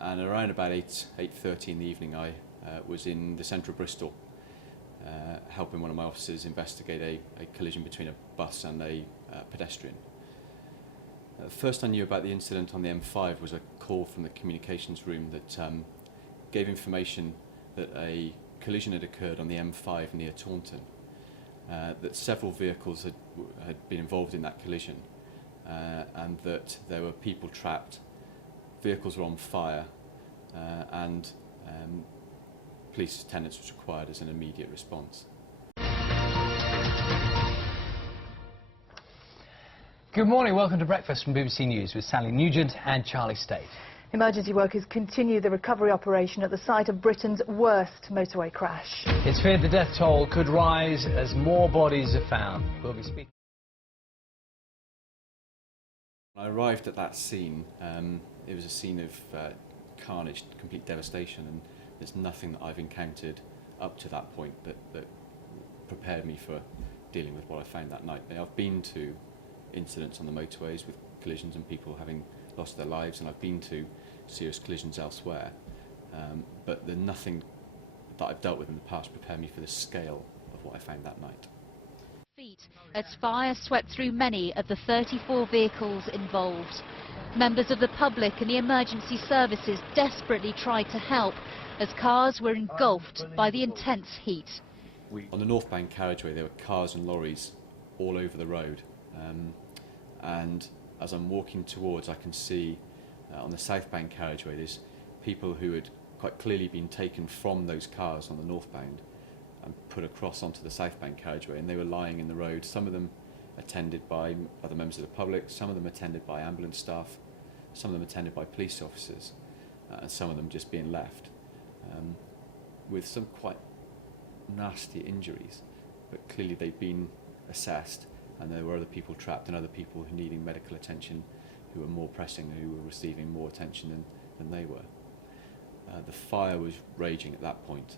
and around about 8:30 in the evening I was in the centre of Bristol helping one of my officers investigate a collision between a bus and a pedestrian. First I knew about the incident on the M5 was a call from the communications room that gave information that a collision had occurred on the M5 near Taunton, that several vehicles had been involved in that collision, and that there were people trapped, vehicles were on fire, and police attendance was required as an immediate response. Good morning, welcome to Breakfast from BBC News with Sally Nugent and Charlie State. Emergency workers continue the recovery operation at the site of Britain's worst motorway crash. It's feared the death toll could rise as more bodies are found. We'll be speaking. When I arrived at that scene, it was a scene of carnage, complete devastation, and there's nothing that I've encountered up to that point that prepared me for dealing with what I found that night. Now, I've been to incidents on the motorways with collisions and people having lost their lives, and I've been to serious collisions elsewhere, but there's nothing that I've dealt with in the past prepared me for the scale of what I found that night. As fire swept through many of the 34 vehicles involved. Members of the public and the emergency services desperately tried to help as cars were engulfed by the intense heat. On the northbound carriageway there were cars and lorries all over the road, and as I'm walking towards, I can see on the southbound carriageway there's people who had quite clearly been taken from those cars on the northbound and put across onto the southbound carriageway, and they were lying in the road, some of them attended by other members of the public, some of them attended by ambulance staff, some of them attended by police officers, and some of them just being left with some quite nasty injuries, but clearly they'd been assessed and there were other people trapped and other people who needing medical attention who were more pressing, who were receiving more attention than they were. The fire was raging at that point.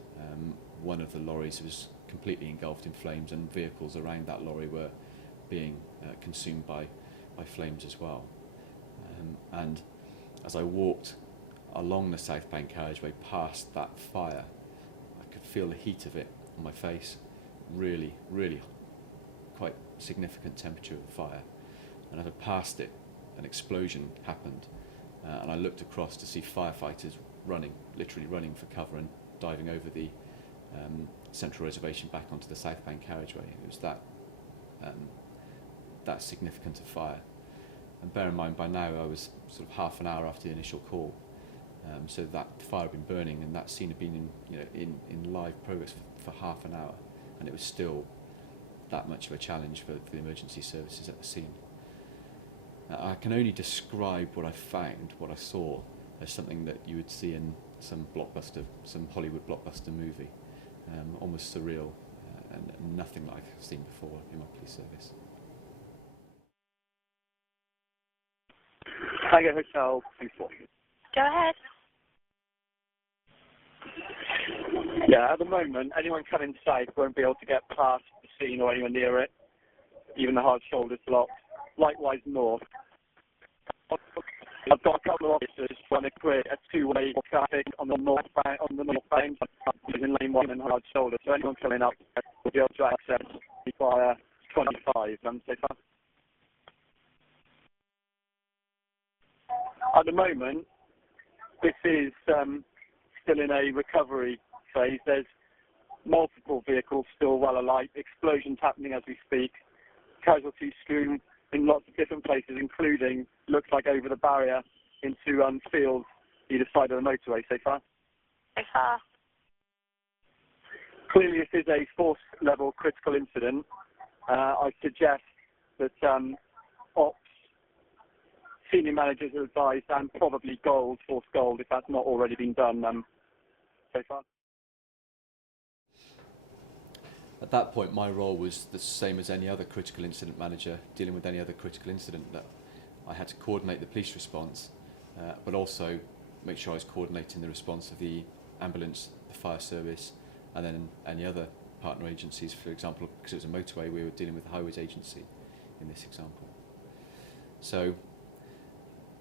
One of the lorries was completely engulfed in flames, and vehicles around that lorry were being consumed by flames as well. And as I walked along the southbound carriageway past that fire, I could feel the heat of it on my face, really, really quite significant temperature of the fire. And as I passed it, an explosion happened, and I looked across to see firefighters running, literally running for cover and diving over the central reservation back onto the southbound carriageway. It was that significant a fire. And bear in mind, by now I was sort of half an hour after the initial call, so that fire had been burning, and that scene had been in live progress for half an hour, and it was still that much of a challenge for the emergency services at the scene. I can only describe what I found, what I saw, as something that you would see in some Hollywood blockbuster movie, almost surreal, and nothing like I've seen before in my police service. Tiger Hotel, please. Go ahead. Yeah, at the moment, anyone coming inside won't be able to get past the scene or anywhere near it. Even the hard shoulder's blocked. Likewise, north. I've got a couple of officers trying to create a two-way traffic on the northbound using lane 1 and hard shoulder. So anyone coming up will be able to access via 25. So far. At the moment, this is still in a recovery phase. There's multiple vehicles still well alight, explosions happening as we speak, casualties strewn in lots of different places, including, looks like over the barrier, into fields either side of the motorway so far. So far. Clearly this is a force-level critical incident. I suggest that ops, senior managers are advised, and probably force gold, if that's not already been done so far. At that point, my role was the same as any other critical incident manager dealing with any other critical incident, that I had to coordinate the police response, but also make sure I was coordinating the response of the ambulance, the fire service, and then any other partner agencies. For example, because it was a motorway, we were dealing with the highways agency in this example. So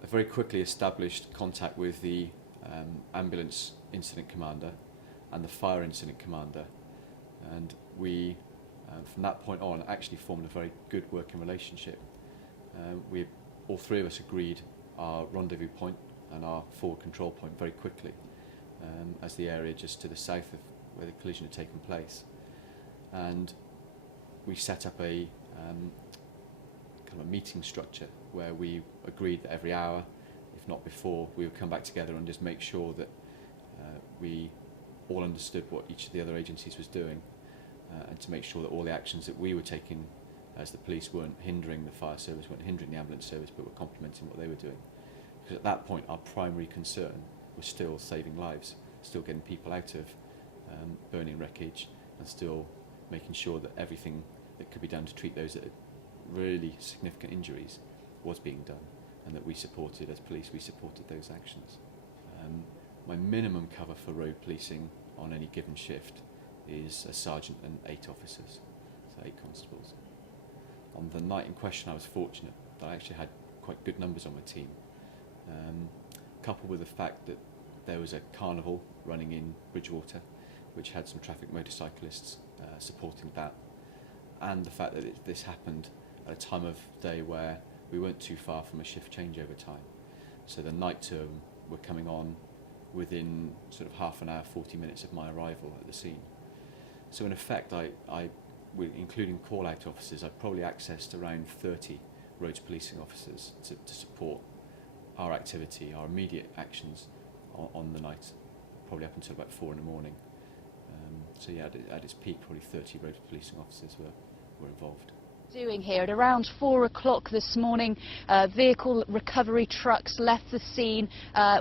I very quickly established contact with the ambulance incident commander and the fire incident commander, and we from that point on actually formed a very good working relationship. All three of us agreed our rendezvous point and our forward control point very quickly as the area just to the south of where the collision had taken place, and we set up a kind of a meeting structure where we agreed that every hour, if not before, we would come back together and just make sure that we all understood what each of the other agencies was doing, and to make sure that all the actions that we were taking as the police weren't hindering the fire service, weren't hindering the ambulance service, but were complementing what they were doing. Because at that point our primary concern was still saving lives, still getting people out of burning wreckage, and still making sure that everything that could be done to treat those that had really significant injuries was being done, and that we supported, as police, we supported those actions. My minimum cover for road policing on any given shift is a sergeant and 8 officers, so 8 constables. On the night in question I was fortunate that I actually had quite good numbers on my team, coupled with the fact that there was a carnival running in Bridgewater which had some traffic motorcyclists supporting that, and the fact that this happened at a time of day where we weren't too far from a shift changeover time. So the night term were coming on within sort of half an hour, 40 minutes of my arrival at the scene. So in effect, including call-out officers, I probably accessed around 30 roads policing officers to support our activity, our immediate actions on the night, probably up until about 4 in the morning. So yeah, at its peak, probably 30 road policing officers were involved. Doing here at around 4 o'clock this morning, vehicle recovery trucks left the scene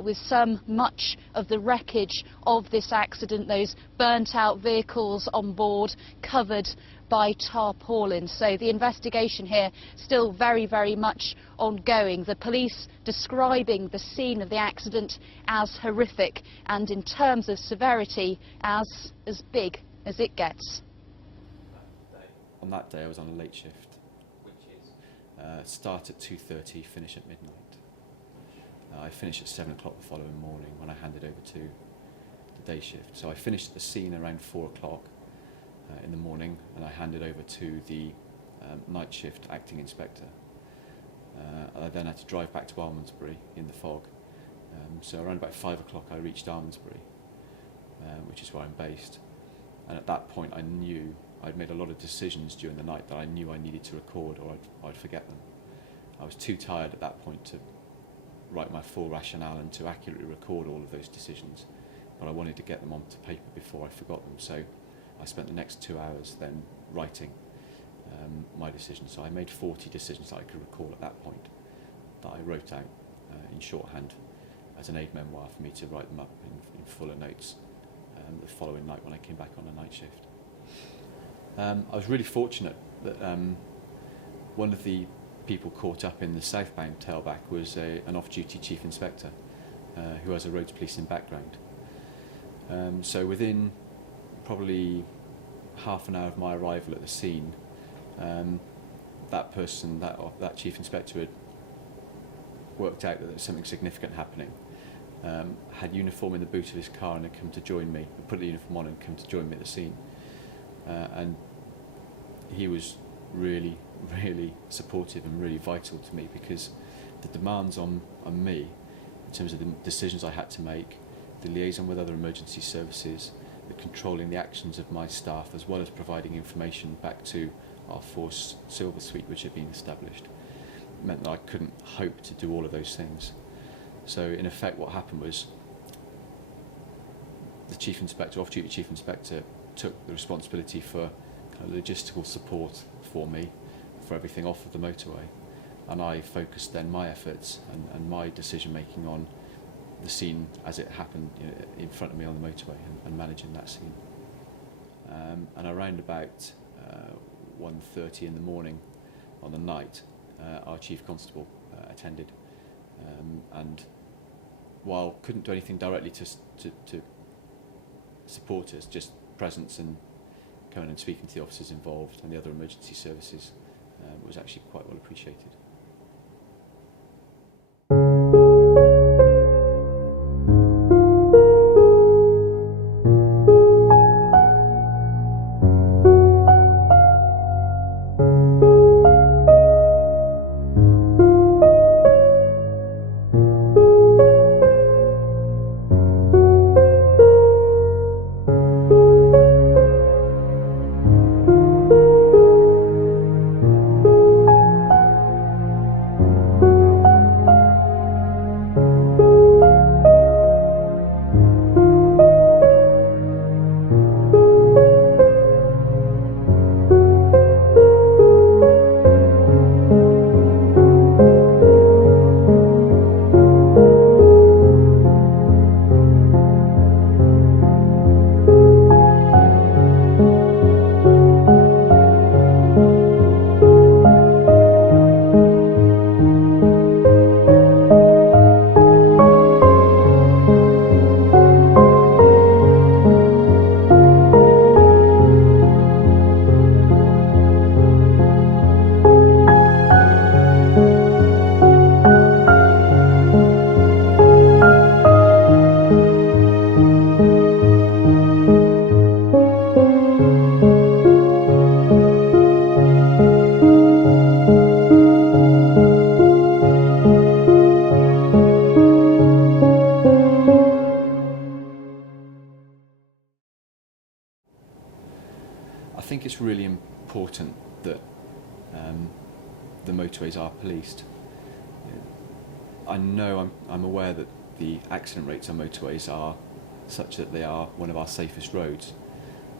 with much of the wreckage of this accident, those burnt out vehicles on board, covered by tarpaulin. So the investigation here still very, very much ongoing. The police describing the scene of the accident as horrific, and in terms of severity as big as it gets. On that day I was on a late shift, which is start at 2:30, finish at midnight. I finished at 7 o'clock the following morning when I handed over to the day shift. So I finished at the scene around 4 o'clock in the morning, and I handed over to the night shift acting inspector. I then had to drive back to Almondsbury in the fog. So around about 5 o'clock I reached Almondsbury, which is where I'm based. And at that point I knew I'd made a lot of decisions during the night that I knew I needed to record, or I'd forget them. I was too tired at that point to write my full rationale and to accurately record all of those decisions, but I wanted to get them onto paper before I forgot them. So I spent the next 2 hours then writing my decisions. So I made 40 decisions that I could recall at that point, that I wrote out in shorthand as an aid memoir for me to write them up in fuller notes the following night when I came back on a night shift. I was really fortunate that one of the people caught up in the southbound tailback was an off-duty chief inspector who has a roads policing background. So within probably half an hour of my arrival at the scene, that person, that chief inspector, had worked out that there was something significant happening. Had uniform in the boot of his car and had come to join me, put the uniform on and come to join me at the scene. And he was really, really supportive and really vital to me, because the demands on me in terms of the decisions I had to make, the liaison with other emergency services, the controlling the actions of my staff, as well as providing information back to our Force Silver Suite which had been established, meant that I couldn't hope to do all of those things. So in effect what happened was the chief inspector, off-duty chief inspector, took the responsibility for kind of logistical support for me, for everything off of the motorway, and I focused then my efforts and my decision making on the scene as it happened, in front of me on the motorway, and managing that scene. And around about 1:30 in the morning on the night, our chief constable attended, and while couldn't do anything directly to support us, just presence and coming and speaking to the officers involved and the other emergency services was actually quite well appreciated. it's really important that the motorways are policed. I know, I'm aware that the accident rates on motorways are such that they are one of our safest roads,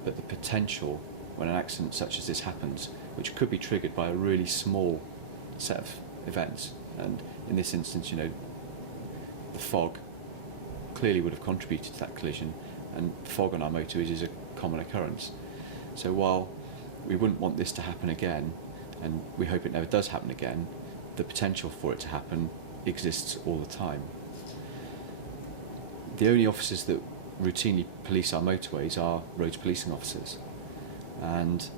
but the potential when an accident such as this happens, which could be triggered by a really small set of events, and in this instance, you know, the fog clearly would have contributed to that collision, and fog on our motorways is a common occurrence. So while we wouldn't want this to happen again, and we hope it never does happen again, the potential for it to happen exists all the time. The only officers that routinely police our motorways are roads policing officers, and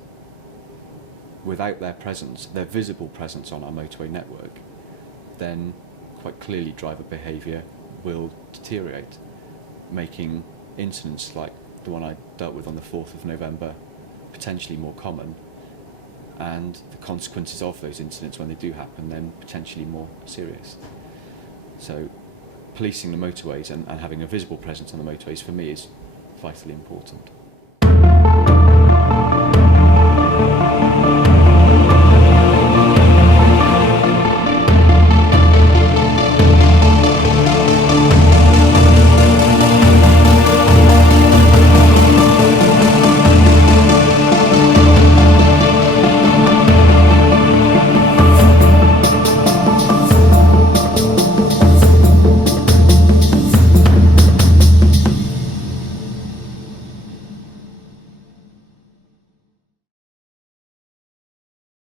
without their presence, their visible presence on our motorway network, then quite clearly driver behaviour will deteriorate, making incidents like the one I dealt with on the 4th of November potentially more common, and the consequences of those incidents when they do happen then potentially more serious. So policing the motorways and having a visible presence on the motorways for me is vitally important.